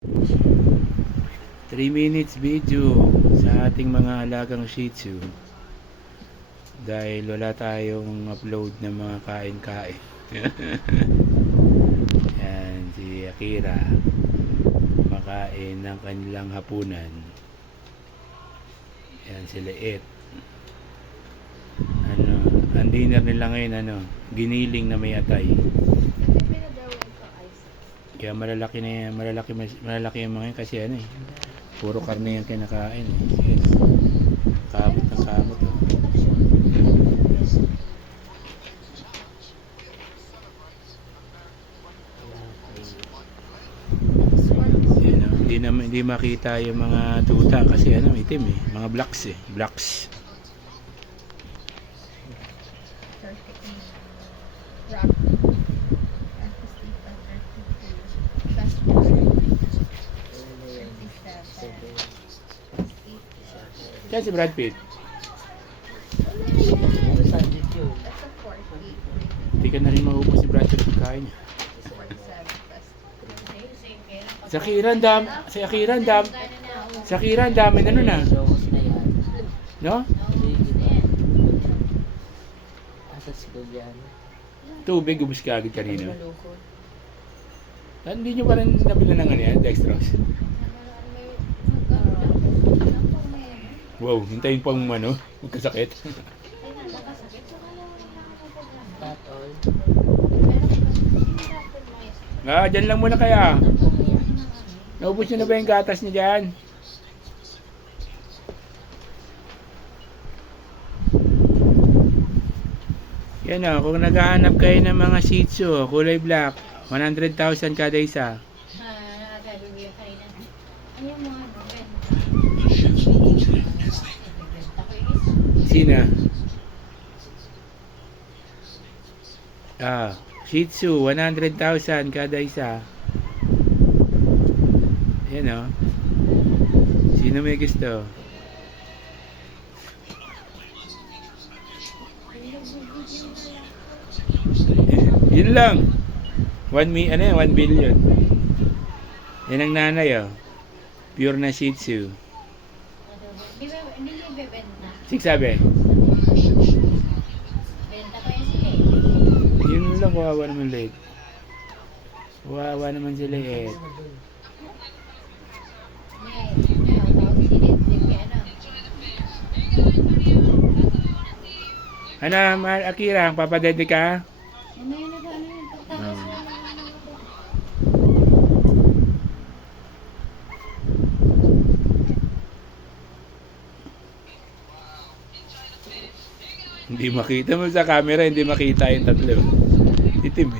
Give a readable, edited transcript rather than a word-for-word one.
3 minutes video sa ating mga alagang Shih Tzu dahil wala tayong upload ng mga kain-kain. Yan, si Akira makain ng kanilang hapunan. Yan, si Liit. Ang dinner nila ngayon giniling na may atay. Kaya malalaki yung mga yun kasi puro karne yung kinakain Yes. Kamot ng kamot Hindi makita yung mga tuta kasi itim mga blacks. Yan si Brad Pitt. Hindi ka na rin maubos si Brad Pitt pagkain niya. Sa Akira ang dami na nun no? Tubig, ubus ka agad kanina. Hindi nyo pa rin nabila ng yan, dextrose? Wow, hintayin pang magkasakit. Dyan lang muna kaya. Naubos nyo na ba yung gatas niya dyan? Yan kung naghahanap kayo ng mga Shih Tzu, kulay black, 100,000 kada isa. Sina? Shih Tzu, 100,000 kada isa. Yan Sino may gusto? Yun lang. 1 billion. Yan ang nanay Pure na Shih Tzu. Hindi bebenta. Sabi. Benta ko yung sila. Yun lang, kawawa naman late. Kawawa naman sila Akira, papadede ka? Hindi makita mo sa camera, hindi makita yung tatlo. Itim